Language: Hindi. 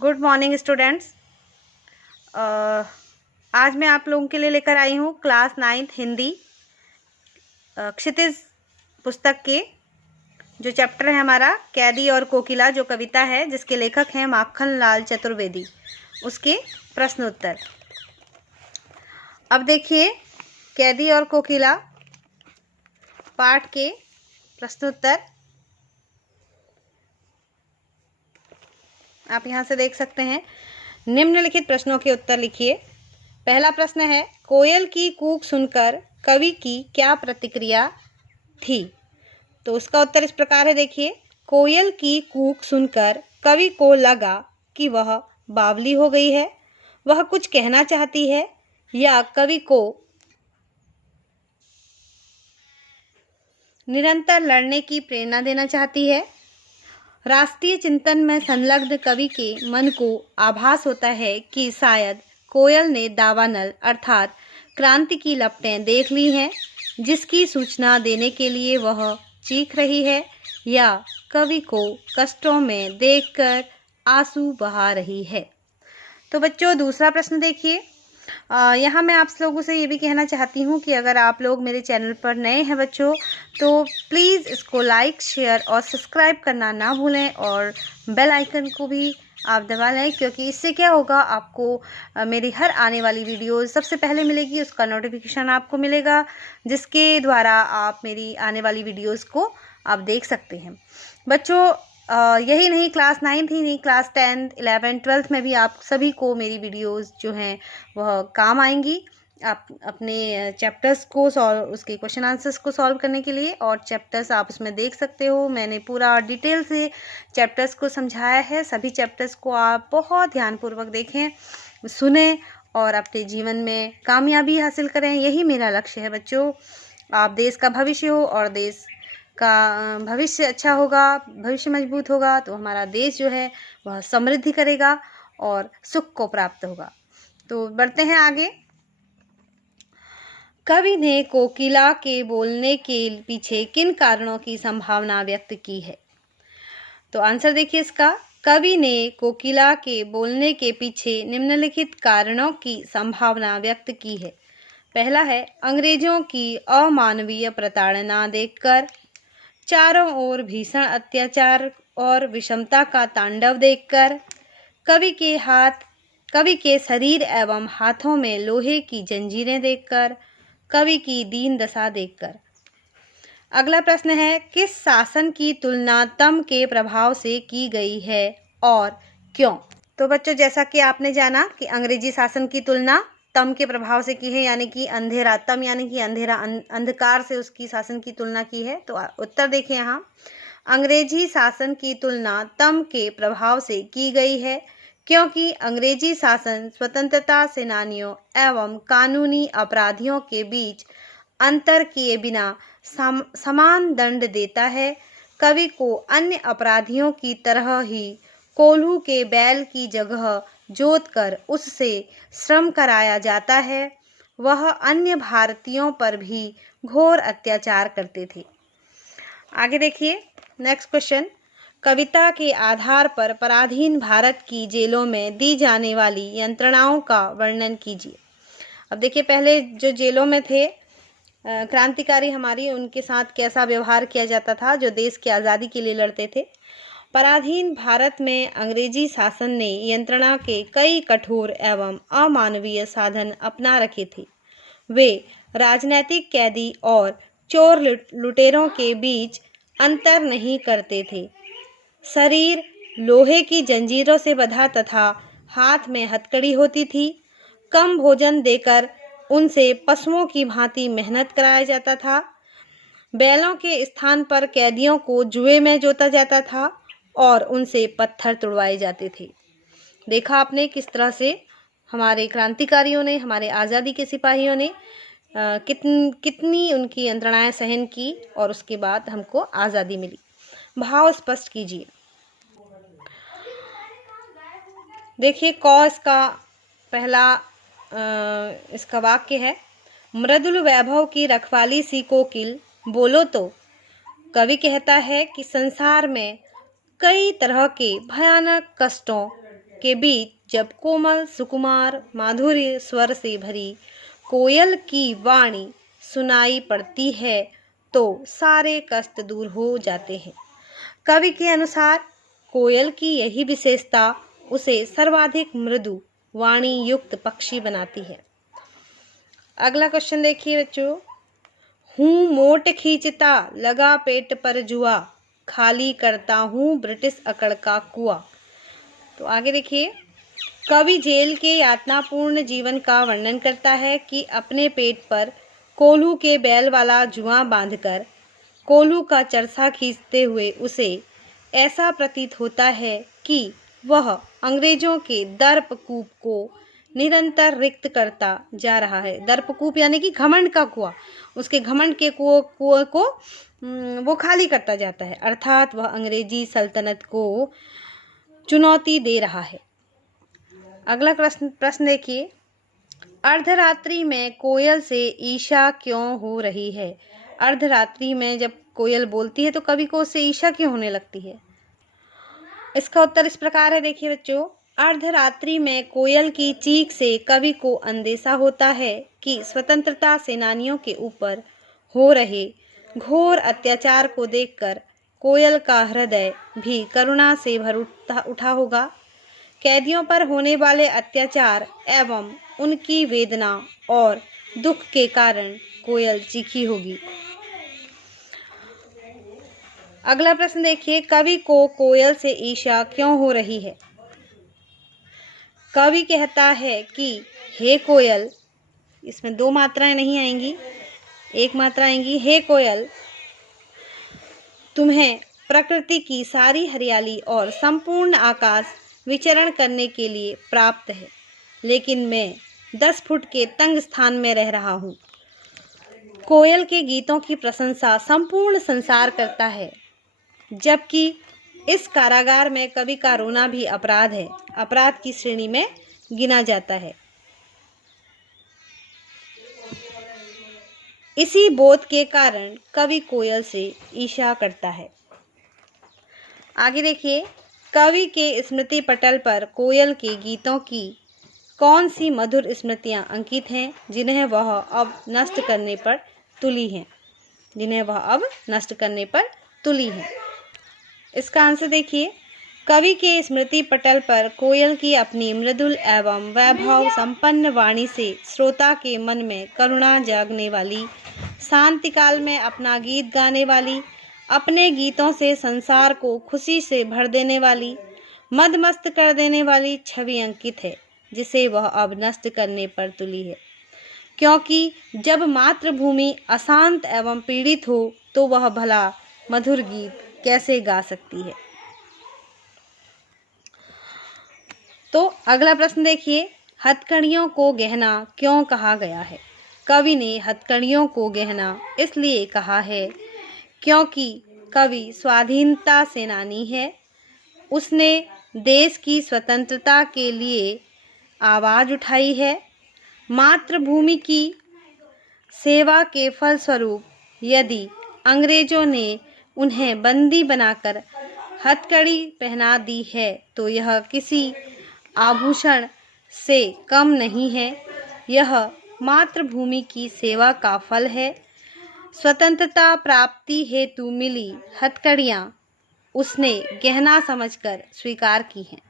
Good morning students. आज मैं आप लोगों के लिए लेकर आई हूँ क्लास 9th हिंदी क्षितिज पुस्तक के जो चैप्टर है हमारा कैदी और कोकिला, जो कविता है जिसके लेखक हैं माखन लाल चतुर्वेदी, उसके प्रश्न उत्तर। अब देखिए कैदी और कोकिला पाठ के प्रश्न उत्तर आप यहाँ से देख सकते हैं। निम्नलिखित प्रश्नों के उत्तर लिखिए। पहला प्रश्न है, कोयल की कूक सुनकर कवि की क्या प्रतिक्रिया थी? तो उसका उत्तर इस प्रकार है, देखिए। कोयल की कूक सुनकर कवि को लगा कि वह बावली हो गई है, वह कुछ कहना चाहती है या कवि को निरंतर लड़ने की प्रेरणा देना चाहती है। राष्ट्रीय चिंतन में संलग्न कवि के मन को आभास होता है कि शायद कोयल ने दावानल अर्थात क्रांति की लपटें देख ली हैं, जिसकी सूचना देने के लिए वह चीख रही है, या कवि को कष्टों में देखकर आंसू बहा रही है। तो बच्चों दूसरा प्रश्न देखिए। यहाँ मैं आप लोगों से ये भी कहना चाहती हूँ कि अगर आप लोग मेरे चैनल पर नए हैं बच्चों, तो प्लीज़ इसको लाइक, शेयर और सब्सक्राइब करना ना भूलें और बेल आइकन को भी आप दबा लें, क्योंकि इससे क्या होगा, आपको मेरी हर आने वाली वीडियो सबसे पहले मिलेगी, उसका नोटिफिकेशन आपको मिलेगा, जिसके द्वारा आप मेरी आने वाली वीडियोज़ को आप देख सकते हैं। बच्चों यही नहीं, क्लास 9th ही नहीं, क्लास 10th, 11th, 12th में भी आप सभी को मेरी वीडियोस जो हैं वह काम आएंगी। आप अपने चैप्टर्स को उसके क्वेश्चन आंसर्स को सॉल्व करने के लिए, और चैप्टर्स आप उसमें देख सकते हो। मैंने पूरा डिटेल से चैप्टर्स को समझाया है। सभी चैप्टर्स को आप बहुत ध्यानपूर्वक देखें, सुने और अपने जीवन में कामयाबी हासिल करें। यही मेरा लक्ष्य है बच्चों। आप देश का भविष्य हो और देश का भविष्य अच्छा होगा, भविष्य मजबूत होगा तो हमारा देश जो है वह समृद्धि करेगा और सुख को प्राप्त होगा। तो बढ़ते हैं आगे। कवि ने कोकिला के बोलने के पीछे किन कारणों की संभावना व्यक्त की है? तो आंसर देखिए इसका। कवि ने कोकिला के बोलने के पीछे निम्नलिखित कारणों की संभावना व्यक्त की है। पहला है, अंग्रेजों की अमानवीय प्रताड़ना देखकर, चारों ओर भीषण अत्याचार और विषमता का तांडव देखकर, कवि के शरीर एवं हाथों में लोहे की जंजीरें देखकर, कवि की दीन दशा देखकर। अगला प्रश्न है, किस शासन की तुलना तम के प्रभाव से की गई है और क्यों? तो बच्चों जैसा कि आपने जाना कि अंग्रेजी शासन की तुलना तम के प्रभाव से की है, यानी कि अंधेरा, तम यानी कि अंधेरा, अंधकार से उसकी शासन की तुलना की है। तो उत्तर देखिए यहाँ, अंग्रेजी शासन की तुलना तम के प्रभाव से की गई है क्योंकि अंग्रेजी शासन स्वतंत्रता सेनानियों एवं कानूनी अपराधियों के बीच अंतर किए बिना समान दंड देता है। कवि को अन्य अपराधियों की तरह ही कोल्हू के बैल की जगह जोत कर उससे श्रम कराया जाता है। वह अन्य भारतीयों पर भी घोर अत्याचार करते थे। आगे देखिए नेक्स्ट क्वेश्चन, कविता के आधार पर पराधीन भारत की जेलों में दी जाने वाली यंत्रणाओं का वर्णन कीजिए। अब देखिए, पहले जो जेलों में थे क्रांतिकारी हमारी, उनके साथ कैसा व्यवहार किया जाता था जो देश की आज़ादी के लिए लड़ते थे। पराधीन भारत में अंग्रेजी शासन ने यंत्रणा के कई कठोर एवं अमानवीय साधन अपना रखे थे। वे राजनैतिक कैदी और चोर लुटेरों के बीच अंतर नहीं करते थे। शरीर लोहे की जंजीरों से बंधा तथा हाथ में हथकड़ी होती थी। कम भोजन देकर उनसे पशुओं की भांति मेहनत कराया जाता था। बैलों के स्थान पर कैदियों को जुए में जोता जाता था और उनसे पत्थर तुड़वाए जाते थे। देखा आपने किस तरह से हमारे क्रांतिकारियों ने, हमारे आज़ादी के सिपाहियों ने कितनी उनकी यंत्रणाएं सहन की और उसके बाद हमको आज़ादी मिली। भाव स्पष्ट कीजिए। देखिए क इसका पहला इसका वाक्य है, मृदुल वैभव की रखवाली सी कोकिल बोलो तो। कवि कहता है कि संसार में कई तरह के भयानक कष्टों के बीच जब कोमल सुकुमार माधुर्य स्वर से भरी कोयल की वाणी सुनाई पड़ती है तो सारे कष्ट दूर हो जाते हैं। कवि के अनुसार कोयल की यही विशेषता उसे सर्वाधिक मृदु वाणी युक्त पक्षी बनाती है। अगला क्वेश्चन देखिए बच्चों, हूँ मोट खींचता लगा पेट पर जुआ, खाली करता हूँ ब्रिटिश अकड़ का कुआं। तो आगे देखिए, कवि जेल के यातनापूर्ण जीवन का वर्णन करता है कि अपने पेट पर कोल्हू के बैल वाला जुआ बांधकर कोल्हू का चरसा खींचते हुए उसे ऐसा प्रतीत होता है कि वह अंग्रेजों के दर्पकूप को निरंतर रिक्त करता जा रहा है। दर्पकूप यानी कि घमंड का कुआं, उसके घमंड के कुएं को वो खाली करता जाता है, अर्थात वह अंग्रेजी सल्तनत को चुनौती दे रहा है। अगला प्रश्न देखिए, अर्धरात्रि में कोयल से ईर्ष्या क्यों हो रही है? अर्धरात्रि में जब कोयल बोलती है तो कवि को उससे ईर्ष्या क्यों होने लगती है? इसका उत्तर इस प्रकार है, देखिए बच्चों, अर्धरात्रि में कोयल की चीख से कवि को अंदेशा होता है कि स्वतंत्रता सेनानियों के ऊपर हो रहे घोर अत्याचार को देखकर कोयल का हृदय भी करुणा से भर उठा होगा। कैदियों पर होने वाले अत्याचार एवं उनकी वेदना और दुख के कारण कोयल चीखी होगी। अगला प्रश्न देखिए, कवि को कोयल से ईर्ष्या क्यों हो रही है? कवि कहता है कि हे कोयल, इसमें दो मात्राएं नहीं आएंगी, एक मात्रा आएंगी, हे कोयल, तुम्हें प्रकृति की सारी हरियाली और संपूर्ण आकाश विचरण करने के लिए प्राप्त है, लेकिन मैं 10 फुट के तंग स्थान में रह रहा हूँ। कोयल के गीतों की प्रशंसा संपूर्ण संसार करता है, जबकि इस कारागार में कवि का रोना भी अपराध है, अपराध की श्रेणी में गिना जाता है। इसी बोध के कारण कवि कोयल से ईर्ष्या करता है। आगे देखिए, कवि के स्मृति पटल पर कोयल के गीतों की कौन सी मधुर स्मृतियां अंकित हैं जिन्हें वह अब नष्ट करने पर तुली हैं? इसका आंसर देखिए, कवि के स्मृति पटल पर कोयल की अपनी मृदुल एवं वैभव संपन्न वाणी से श्रोता के मन में करुणा जागने वाली, शांतिकाल में अपना गीत गाने वाली, अपने गीतों से संसार को खुशी से भर देने वाली, मदमस्त कर देने वाली छवि अंकित है, जिसे वह अब नष्ट करने पर तुली है। क्योंकि जब मातृभूमि अशांत एवं पीड़ित हो तो वह भला मधुर गीत कैसे गा सकती है? तो अगला प्रश्न देखिए, हथकड़ियों को गहना क्यों कहा गया है? कवि ने हथकड़ियों को गहना इसलिए कहा है क्योंकि कवि स्वाधीनता सेनानी है। उसने देश की स्वतंत्रता के लिए आवाज़ उठाई है। मातृभूमि की सेवा के फलस्वरूप यदि अंग्रेजों ने उन्हें बंदी बनाकर हथकड़ी पहना दी है तो यह किसी आभूषण से कम नहीं है, यह मातृभूमि की सेवा का फल है। स्वतंत्रता प्राप्ति हेतु मिली हथकड़ियाँ उसने गहना समझकर स्वीकार की हैं।